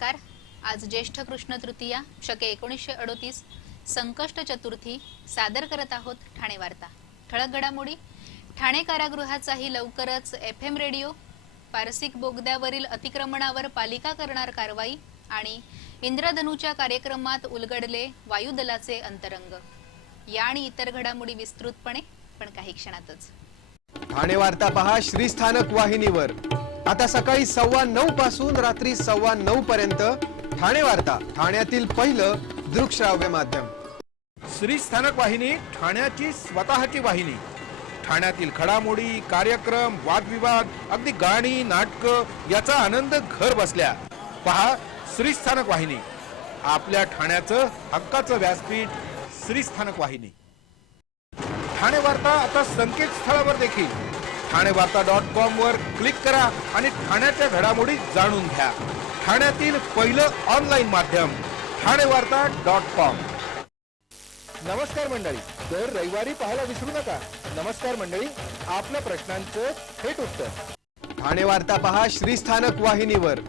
नमस्कार। आज ज्येष्ठ कृष्ण तृतीया शके 1938 संकष्ट चतुर्थी सादर करत आहोत ठाणे वार्ता। ठळक घडामोडी। ठाणे कारागृहाचाही लवकरच एफएम रेडिओ, पारसिक बोगद्यावरील अतिक्रमणावर पालिका करणार कारवाई आणि इंद्रधनुच्या कार्यक्रमात उलगडले वायुदलाचे अंतरंग। या आणि इतर घडामोडी विस्तृतपणे पण काही क्षणातच। ठाणे वार्ता पहा श्रीस्थानक वाहिनीवर। आता सकाळी 9:15 पासून रात्री 9:15 पर्यंत ठाणे वार्ता, ठाण्यातील पहिलं दृकश्राव्य माध्यम। श्रीस्थानक वाहिनी ठाण्याची स्वतःची वाहिनी। ठाण्यातील घडामोडी, कार्यक्रम, वादविवाद, अगदी गाणी, नाटक याचा आनंद घर बसल्या पहा श्रीस्थानक वाहिनी। आपल्या ठाण्याचं हक्काचं व्यासपीठ श्रीस्थानक वाहिनी। ठाणे वार्ता आता संकेतस्थळावर देखील ठाणेवार्ता.com वर क्लिक करा आणि ठाण्याच्या घडामोडी जाणून घ्या। ठाण्यातील पहिलं ऑनलाईन माध्यम ठाणेवार्ता.com। नमस्कार मंडळी, दर रविवारी पाहायला विसरू नका। नमस्कार मंडळी, आपल्या प्रश्नांचं थेट उत्तर। ठाणे वार्ता पहा श्रीस्थानक वाहिनीवर।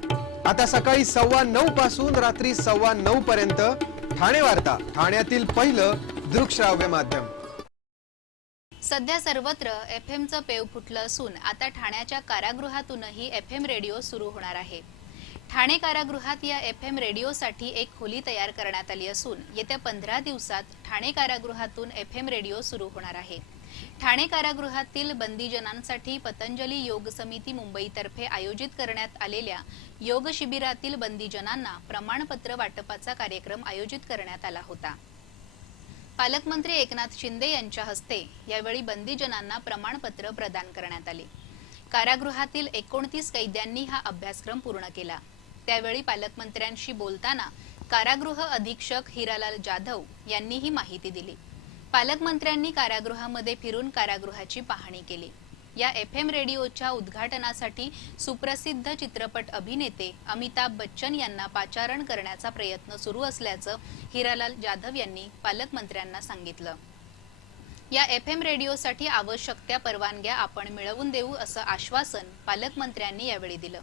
आता सकाळी 9:15 पासून रात्री 9:15 पर्यंत ठाणे वार्ता, ठाण्यातील पहिलं दृकश्राव्य माध्यम। सध्या सर्वत्र एफएमचं पेव फुटलं असून आता ठाण्याच्या कारागृहातूनही एफएम रेडिओ सुरू होणार आहे। ठाणे कारागृहात या एफएम रेडिओसाठी एक खोली तयार करण्यात आली असून येत्या 15 दिवसात ठाणे कारागृहातून एफएम रेडिओ सुरू होणार आहे। ठाणे कारागृहातील बंदीजनांसाठी पतंजली योग समिती मुंबईतर्फे आयोजित करण्यात आलेल्या योग शिबिरातील बंदीजनांना प्रमाणपत्र वाटपाचा कार्यक्रम आयोजित करण्यात आला होता। पालकमंत्री एकनाथ शिंदे यांच्या हस्ते यावेळी बंदीजनांना प्रमाणपत्र प्रदान करण्यात आले। कारागृहातील 29 कैद्यांनी हा अभ्यासक्रम पूर्ण केला। त्यावेळी पालकमंत्र्यांशी बोलताना कारागृह अधीक्षक हिरालाल जाधव यांनी ही माहिती दिली। पालकमंत्र्यांनी कारागृहामध्ये फिरून कारागृहाची पाहणी केली। या एफएम रेडिओच्या उद्घाटनासाठी सुप्रसिद्ध चित्रपट अभिनेते अमिताभ बच्चन यांना पाचारण करण्याचा प्रयत्न सुरू असल्याचं हिरालाल जाधव यांनी पालकमंत्र्यांना सांगितलं। या एफएम रेडिओसाठी आवश्यक त्या परवानग्या आपण मिळवून देऊ असं आश्वासन पालकमंत्र्यांनी यावेळी दिलं।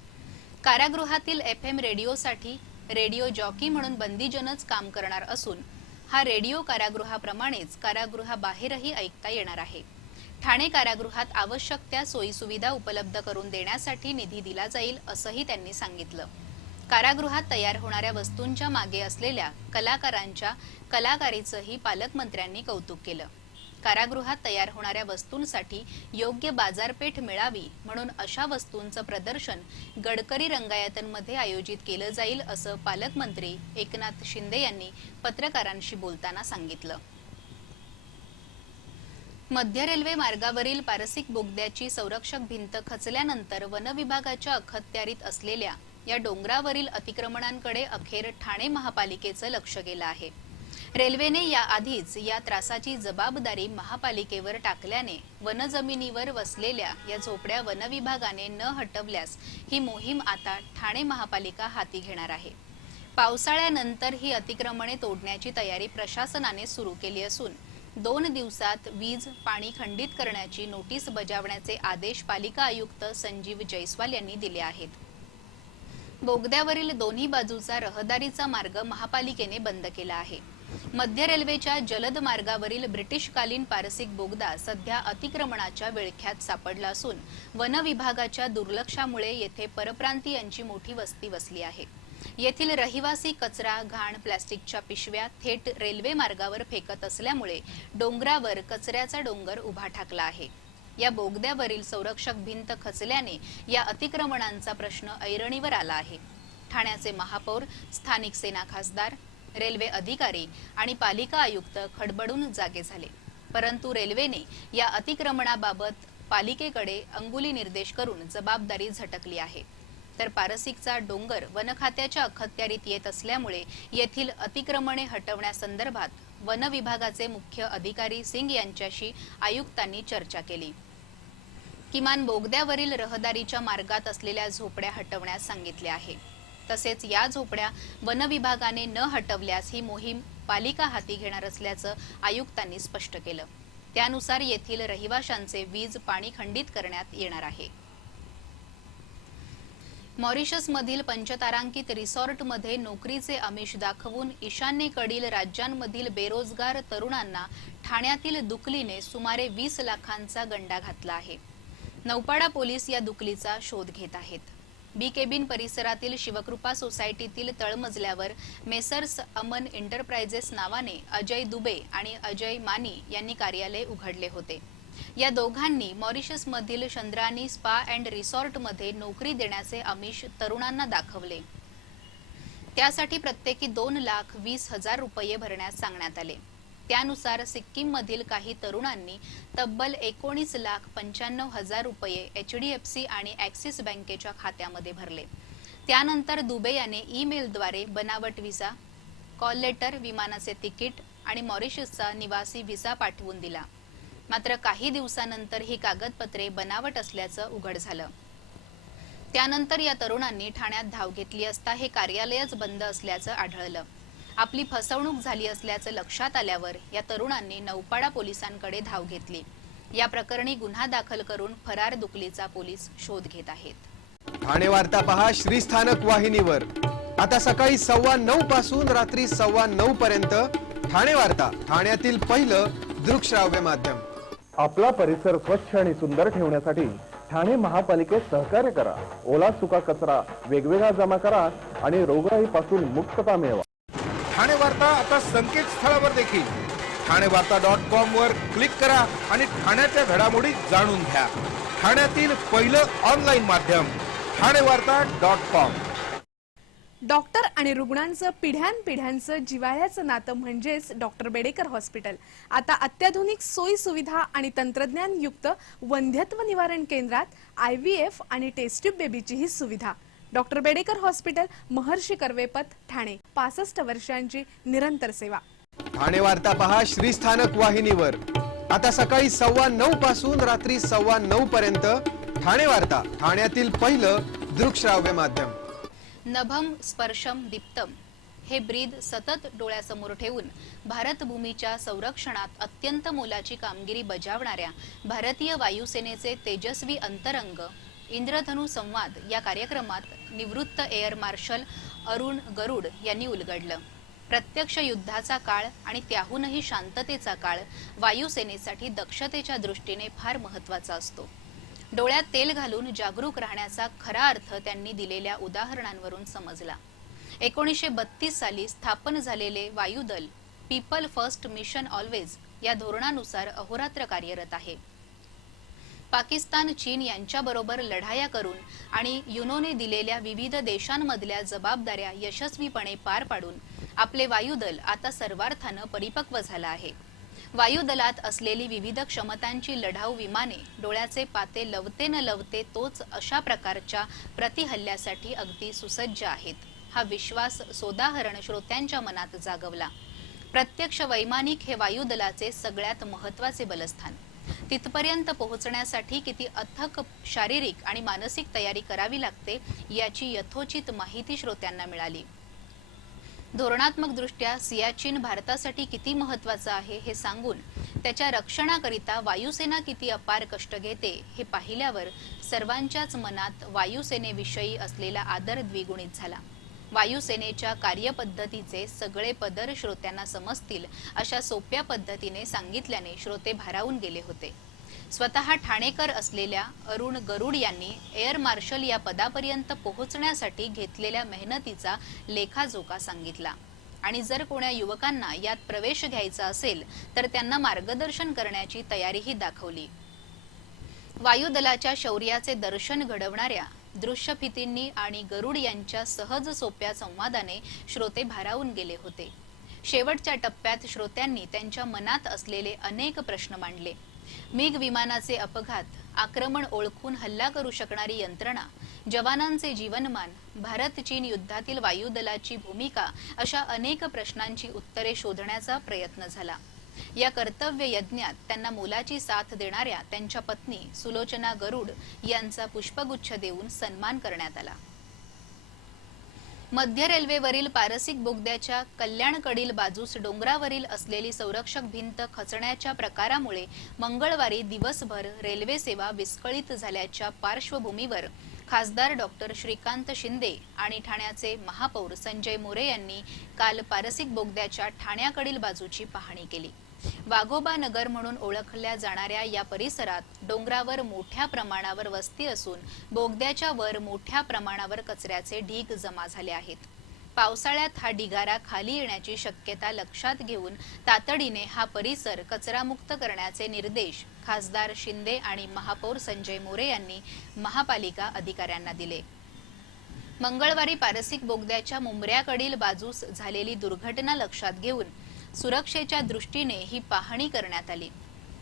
कारागृहातील एफएम रेडिओसाठी रेडिओ जॉकी म्हणून बंदीजनच काम करणार असून हा रेडिओ कारागृहाप्रमाणेच कारागृहाबाहेरही ऐकता येणार आहे। ठाणे कारागृहात आवश्यक त्या सोयीसुविधा उपलब्ध करून देण्यासाठी निधी दिला जाईल असंही त्यांनी सांगितलं। कारागृहात तयार होणाऱ्या वस्तूंच्या मागे असलेल्या कलाकारांच्या कलाकारीचंही पालकमंत्र्यांनी कौतुक केलं। कारागृहात तयार होणाऱ्या वस्तूंसाठी योग्य बाजारपेठ मिळावी म्हणून अशा वस्तूंचं प्रदर्शन गडकरी रंगायतनमध्ये आयोजित केलं जाईल असं पालकमंत्री एकनाथ शिंदे यांनी पत्रकारांशी बोलताना सांगितलं। मध्य रेल्वे मार्गावरील पारसिक बोगद्याची संरक्षक भिंत खचल्यानंतर वन विभागाच्या अखत्यारीत असलेल्या या डोंगरावरील अतिक्रमणांकडे अखेर ठाणे महापालिकेचं लक्ष गेलं आहे। रेल्वेने याआधीच या त्रासाची जबाबदारी महापालिकेवर टाकल्याने वनजमिनीवर वसलेल्या या झोपड्या वन विभागाने न हटवल्यास ही मोहीम आता ठाणे महापालिका हाती घेणार आहे। पावसाळ्यानंतर ही अतिक्रमणे तोडण्याची तयारी प्रशासनाने सुरू केली असून 2 दिवसात वीज पाणी खंडित करण्याची नोटीस बजावण्याचे आदेश पालिका आयुक्त संजीव जयस्वाल यांनी दिले आहेत। बोगद्यावरील दोन्ही बाजूचा रहदारीचा मार्ग महापालिकेने बंद केला आहे। मध्य रेल्वेच्या जलद मार्गावरील ब्रिटिशकालीन पारसिक बोगदा सध्या अतिक्रमणाच्या विळख्यात सापडला असून वन विभागाच्या दुर्लक्षामुळे येथे परप्रांतीयांची मोठी वस्ती वसली आहे। येथील रहिवासी कचरा, घाण, प्लास्टिकच्या पिशव्या थेट रेल्वे मार्गावर फेकत असल्यामुळे डोंगरावर कचऱ्याचा डोंगर उभा ठाकला आहे। या बोगद्यावरील संरक्षक भिंत खचल्याने या अतिक्रमणांचा प्रश्न ऐरणीवर आला आहे। ठाण्याचे महापौर, स्थानिक सेना खासदार, रेल्वे अधिकारी आणि पालिका आयुक्त खडबडून जागे झाले, परंतु रेल्वेने या अतिक्रमणाबाबत पालिकेकडे अंगुली निर्देश करून जबाबदारी झटकली आहे। तर पारसिकचा डोंगर वन खात्याच्या अखत्यारीत येत असल्यामुळे येथील अतिक्रमणे हटवण्यासंदर्भात वन विभागाचे मुख्य अधिकारी सिंग यांच्याशी आयुक्तांनी चर्चा केली। किमान बोगद्यावरील रहदारीच्या मार्गात असलेल्या झोपड्या हटवण्यास सांगितले आहे। तसेच या झोपड्या वन विभागाने न हटवल्यास ही मोहीम पालिका हाती घेणार असल्याचं आयुक्तांनी स्पष्ट केलं। त्यानुसार येथील रहिवाशांचे वीज पाणी खंडित करण्यात येणार आहे। मॉरिशसमधील पंचतारांकित रिसॉर्टमध्ये नोकरीचे आमिष दाखवून ईशान्येकडील राज्यांमधील बेरोजगार तरुणांना ठाण्यातील दुकलीने सुमारे 20 लाखांचा गंडा घातला आहे. नौपाडा पोलीस या दुकलीचा शोध घेत आहेत. बी केबिन परिसरातील शिवकृपा सोसायटीतील तळमजल्यावर मेसर्स अमन एंटरप्राइजेस नावाने अजय दुबे आणि अजय मानी यांनी कार्यालय उघडले होते. या दोघांनी मॉरिशसमधील चंद्रानी स्पा अँड रिसॉर्टमध्ये नोकरी देण्याचे आमिष तरुणांना दाखवले. त्यासाठी प्रत्येकी 2,20,000 रुपये भरण्यास सांगण्यात आले. त्यानुसार सिक्कीममधील काही तरुणांनी तब्बल 19,95,000 रुपये HDFC आणि ॲक्सिस बँकेच्या खात्यामध्ये भरले. त्यानंतर दुबे याने ईमेलद्वारे बनावट व्हिसा, कॉल लेटर, विमानाचे तिकीट आणि मॉरिशसचा निवासी व्हिसा पाठवून दिला. मात्र काही दिवसानंतर ही कागदपत्रे बनावट असल्याचं उघड झालं. त्यानंतर या तरुणांनी ठाण्यात धाव घेतली असता हे कार्यालयच बंद असल्याचं आढळलं. आपली फसवणूक झाली असल्याचं लक्षात आल्यावर या तरुणांनी नौपाडा पोलिसांकडे धाव घेतली. या प्रकरणी गुन्हा दाखल करून फरार दुकलीचा पोलीस शोध घेत आहेत. ठाणे वार्ता पहा श्रीस्थानक वाहिनीवर. आता सकाळी 9:15 पासून रात्री 9:15 पर्यंत ठाणे वार्ता, ठाण्यातील पहिलं दृकश्राव्य माध्यम. आपला परिसर स्वच्छ आणि सुंदर ठेवण्यासाठी ठाणे महापालिकेत सहकार्य करा. ओला सुका कचरा वेगवेगळा जमा करा आणि रोगराईपासून मुक्तता मिळवा. ठाणे वार्ता आता संकेतस्थळावर देखील ठाणेवार्ता.com वर क्लिक करा आणि ठाण्याच्या घडामोडी जाणून घ्या. ठाण्यातील पहिलं ऑनलाईन माध्यम ठाणेवार्ता.com. डॉक्टर आणि रुग्णांचं पिढ्यानपिढ्यांचं जिव्हाळ्याचं नातं म्हणजेच डॉक्टर बेडेकर हॉस्पिटल. आता अत्याधुनिक सोयी सुविधा आणि तंत्रज्ञानयुक्त वंध्यत्व निवारण केंद्रात IVF आणि टेस्ट ट्यूब बेबीचीही सुविधा. डॉक्टर बेडेकर हॉस्पिटल, महर्षी कर्वेपथ, ठाणे. 65 वर्षांची निरंतर सेवा. ठाणे वार्ता पहा श्रीस्थानक वाहिनीवर. आता सकाळी 9:15 पासून रात्री 9:15 पर्यंत ठाणे वार्ता, ठाण्यातील पहिलं दृकश्राव्य माध्यम. नभम स्पर्शम दीप्तम हे ब्रीद सतत डोळ्यासमोर ठेवून भारतभूमीच्या संरक्षणात अत्यंत मोलाची कामगिरी बजावणाऱ्या भारतीय वायुसेनेचे तेजस्वी अंतरंग इंद्रधनु संवाद या कार्यक्रमात निवृत्त एअर मार्शल अरुण गरुड यांनी उलगडलं. प्रत्यक्ष युद्धाचा काळ आणि त्याहूनही शांततेचा काळ वायुसेनेसाठी दक्षतेच्या दृष्टीने फार महत्त्वाचा असतो. डोळ्यात तेल घालून जागरूक राहण्याचा खरा अर्थ त्यांनी दिलेल्या उदाहरणांवरून समजला. 1932 साली स्थापन झालेले वायुदल पीपल फर्स्ट मिशन ऑलवेज या धोरणानुसार अहोरात्र कार्यरत आहे. पाकिस्तान, चीन यांच्याबरोबर लढाया करून आणि युनोने दिलेल्या विविध देशांमधल्या जबाबदाऱ्या यशस्वीपणे पार पाडून आपले वायुदल आता सर्वार्थानं परिपक्व झालं आहे. वायुदलात असलेली विविध क्षमतांची लढाऊ विमाने डोळ्याचे पाते लवते न लवते तोच अशा प्रकारच्या प्रतिहल्ल्यासाठी अगदी सुसज्ज आहेत. हा विश्वास सोदाहरण श्रोत्यांच्या मनात जागवला. प्रत्यक्ष वैमानिक हे वायुदलाचे सगळ्यात महत्त्वाचे बलस्थान. तिथपर्यंत पोहोचण्यासाठी किती अथक शारीरिक आणि मानसिक तयारी करावी लागते याची यथोचित माहिती श्रोत्यांना मिळाली. धोरणात्मक दृष्ट्या सियाचीन भारतासाठी किती महत्त्वाचं आहे हे सांगून त्याच्या रक्षणाकरिता वायुसेना किती अपार कष्ट घेते हे पाहिल्यावर सर्वांच्याच मनात वायुसेनेविषयी असलेला आदर द्विगुणित झाला. वायुसेनेच्या कार्यपद्धतीचे सगळे पदर श्रोत्यांना समजतील अशा सोप्या पद्धतीने सांगितल्याने श्रोते भारावून गेले होते. स्वतः ठाणेकर असलेल्या अरुण गरुड यांनी एअर मार्शल या पदापर्यंत पोहोचण्यासाठी घेतलेल्या मेहनतीचा लेखाजोखा सांगितला आणि जर कोण्या युवकांना यात प्रवेश घ्यायचा असेल तर त्यांना मार्गदर्शन करण्याची तयारीही दाखवली. वायुदलाच्या शौर्याचे दर्शन घडवणाऱ्या दृश्यफितींनी आणि गरुड यांच्या सहज सोप्या संवादाने श्रोते भारावून गेले होते. शेवटच्या टप्प्यात श्रोत्यांनी त्यांच्या मनात असलेले अनेक प्रश्न मांडले. मिग विमानाचे अपघात, आक्रमण ओळखून हल्ला करू शकणारी यंत्रणा, जवानांचे जीवनमान, भारत चीन युद्धातील वायुदलाची भूमिका अशा अनेक प्रश्नांची उत्तरे शोधण्याचा प्रयत्न झाला. या कर्तव्य यज्ञात त्यांना मोलाची साथ देणाऱ्या त्यांच्या पत्नी सुलोचना गरुड यांचा पुष्पगुच्छ देऊन सन्मान करण्यात आला. मध्य रेल्वेवरील पारसिक बोगद्याच्या कल्याणकडील बाजूस डोंगरावरील असलेली संरक्षक भिंत खचण्याच्या प्रकारामुळे मंगळवारी दिवसभर रेल्वे सेवा विस्कळीत झाल्याच्या पार्श्वभूमीवर खासदार डॉक्टर श्रीकांत शिंदे आणि ठाण्याचे महापौर संजय मोरे यांनी काल पारसिक बोगद्याच्या ठाण्याकडील बाजूची पाहणी केली. वाघोबा नगर म्हणून ओळखल्या जाणाऱ्या या परिसरात डोंगरावर मोठ्या प्रमाणावर वस्ती असून बोगद्याच्या वर मोठ्या प्रमाणावर कचऱ्याचे ढीग जमा झाले आहेत. पावसाळ्यात हा ढिगारा खाली येण्याची शक्यता लक्षात घेऊन तातडीने हा परिसर कचरामुक्त करण्याचे निर्देश खासदार शिंदे आणि महापौर संजय मोरे यांनी महापालिका अधिकाऱ्यांना दिले. मंगळवारी पारसिक बोगद्याच्या मुंबऱ्याकडील बाजूस झालेली दुर्घटना लक्षात घेऊन सुरक्षेच्या दृष्टीने ही पाहणी करण्यात आली.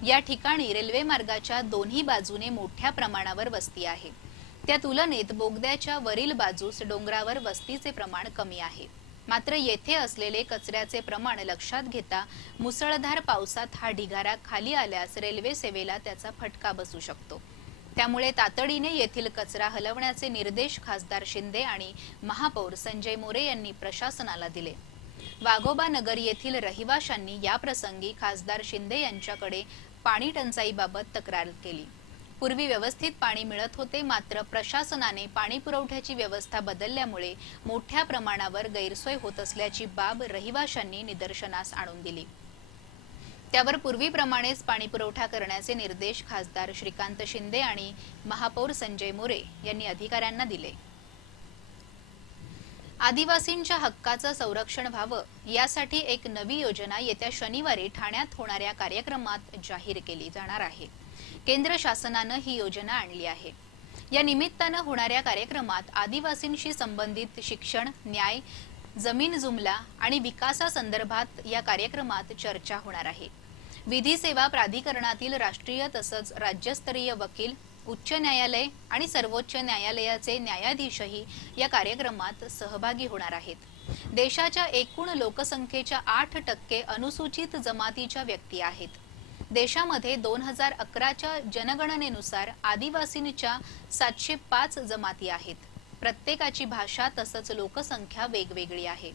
या ठिकाणी रेल्वे मार्गाच्या दोन्ही बाजूने मोठ्या प्रमाणावर वस्ती आहे. त्या तुलनेत बोगद्याच्या वरील बाजूस डोंगरावर वस्तीचे प्रमाण कमी आहे. मात्र येथे असलेले कचऱ्याचे प्रमाण लक्षात घेता मुसळधार पावसात हा ढिगारा खाली आल्यास रेल्वे सेवेला त्याचा फटका बसू शकतो. त्यामुळे तातडीने येथील कचरा हलवण्याचे निर्देश खासदार शिंदे आणि महापौर संजय मोरे यांनी प्रशासनाला दिले. वाघोबा नगर येथील रहिवाशांनी या प्रसंगी खासदार शिंदे यांच्याकडे पाणी टंचाईबाबत तक्रार केली. पूर्वी व्यवस्थित पाणी मिळत होते, मात्र प्रशासनाने पाणी पुरवठ्याची व्यवस्था बदलल्यामुळे मोठ्या प्रमाणावर गैरसोय होत असल्याची बाब रहिवाशांनी निदर्शनास आणून दिली. त्यावर पूर्वीप्रमाणेच पाणी पुरवठा करण्याचे निर्देश खासदार श्रीकांत शिंदे आणि महापौर संजय मोरे यांनी अधिकाऱ्यांना दिले. आदिवासींच्या हक्काचं संरक्षण व्हावं यासाठी एक नवी योजना येत्या शनिवारी ठाण्यात होणाऱ्या कार्यक्रमात जाहीर केली जाणार आहे. केंद्र शासनानं ही योजना आणली आहे. या निमित्तानं होणाऱ्या कार्यक्रमात आदिवासींशी संबंधित शिक्षण, न्याय, जमीन जुमला आणि विकासासंदर्भात या कार्यक्रमात चर्चा होणार आहे. विधी सेवा प्राधिकरणातील राष्ट्रीय तसंच राज्यस्तरीय वकील, उच्च न्यायालय आणि सर्वोच्च न्यायालयाचे न्यायाधीशही या कार्यक्रमात सहभागी होणार आहेत. देशाच्या एकूण लोकसंख्येच्या 8% अनुसूचित जमातीच्या व्यक्ती आहेत. देशामध्ये 2011च्या जनगणनेनुसार आदिवासींच्या 705 जमाती आहेत. प्रत्येकाची भाषा तसंच लोकसंख्या वेगवेगळी आहे.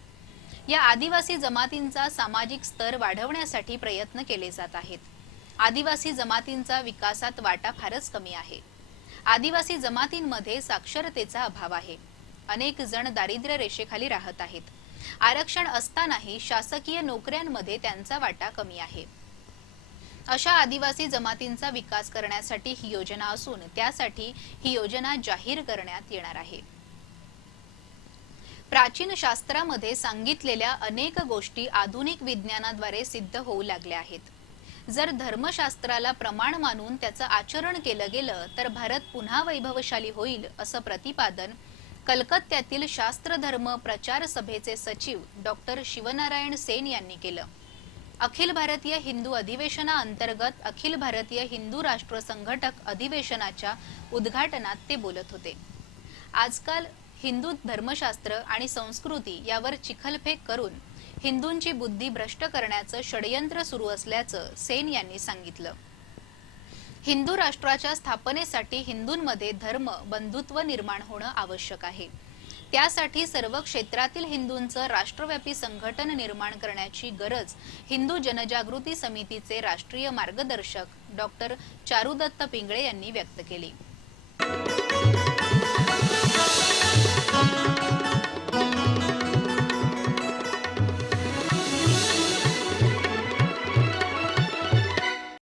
या आदिवासी जमातींचा सामाजिक स्तर वाढवण्यासाठी प्रयत्न केले जात आहेत. आदिवासी जमातींचा विकासात वाटा फारच कमी आहे. आदिवासी जमातींमध्ये साक्षरतेचा अभाव आहे. अनेक जण दारिद्र्य रेषेखाली राहत आहेत. आरक्षण असतानाही शासकीय नोकऱ्यांमध्ये त्यांचा वाटा कमी आहे. अशा आदिवासी जमातींचा विकास करण्यासाठी ही योजना असून त्यासाठी ही योजना जाहीर करण्यात येणार आहे. प्राचीन शास्त्रामध्ये सांगितलेल्या अनेक गोष्टी आधुनिक विज्ञानाद्वारे सिद्ध होऊ लागल्या आहेत. जर धर्मशास्त्राला प्रमाण मानून त्याचं आचरण केलं गेलं तर भारत पुन्हा वैभवशाली होईल, असं प्रतिपादन कलकत्त्यातील शास्त्र धर्म प्रचार सभेचे सचिव डॉक्टर शिवनारायण सेन यांनी केलं. अखिल भारतीय हिंदू अधिवेशनाअंतर्गत अखिल भारतीय हिंदू राष्ट्र संघटक अधिवेशनाच्या उद्घाटनात ते बोलत होते. आजकाल हिंदू धर्मशास्त्र आणि संस्कृती यावर चिखलफेक करून हिंदूंची बुद्धी भ्रष्ट करण्याचं षडयंत्र सुरू असल्याचं सेन यांनी सांगितलं. हिंदू राष्ट्राच्या स्थापनेसाठी हिंदूंमध्ये धर्म बंधुत्व निर्माण होणं आवश्यक आहे. त्यासाठी सर्व क्षेत्रातील हिंदूंचं राष्ट्रव्यापी संघटन निर्माण करण्याची गरज हिंदू जनजागृती समितीचे राष्ट्रीय मार्गदर्शक डॉक्टर चारुदत्त पिंगळे यांनी व्यक्त केली.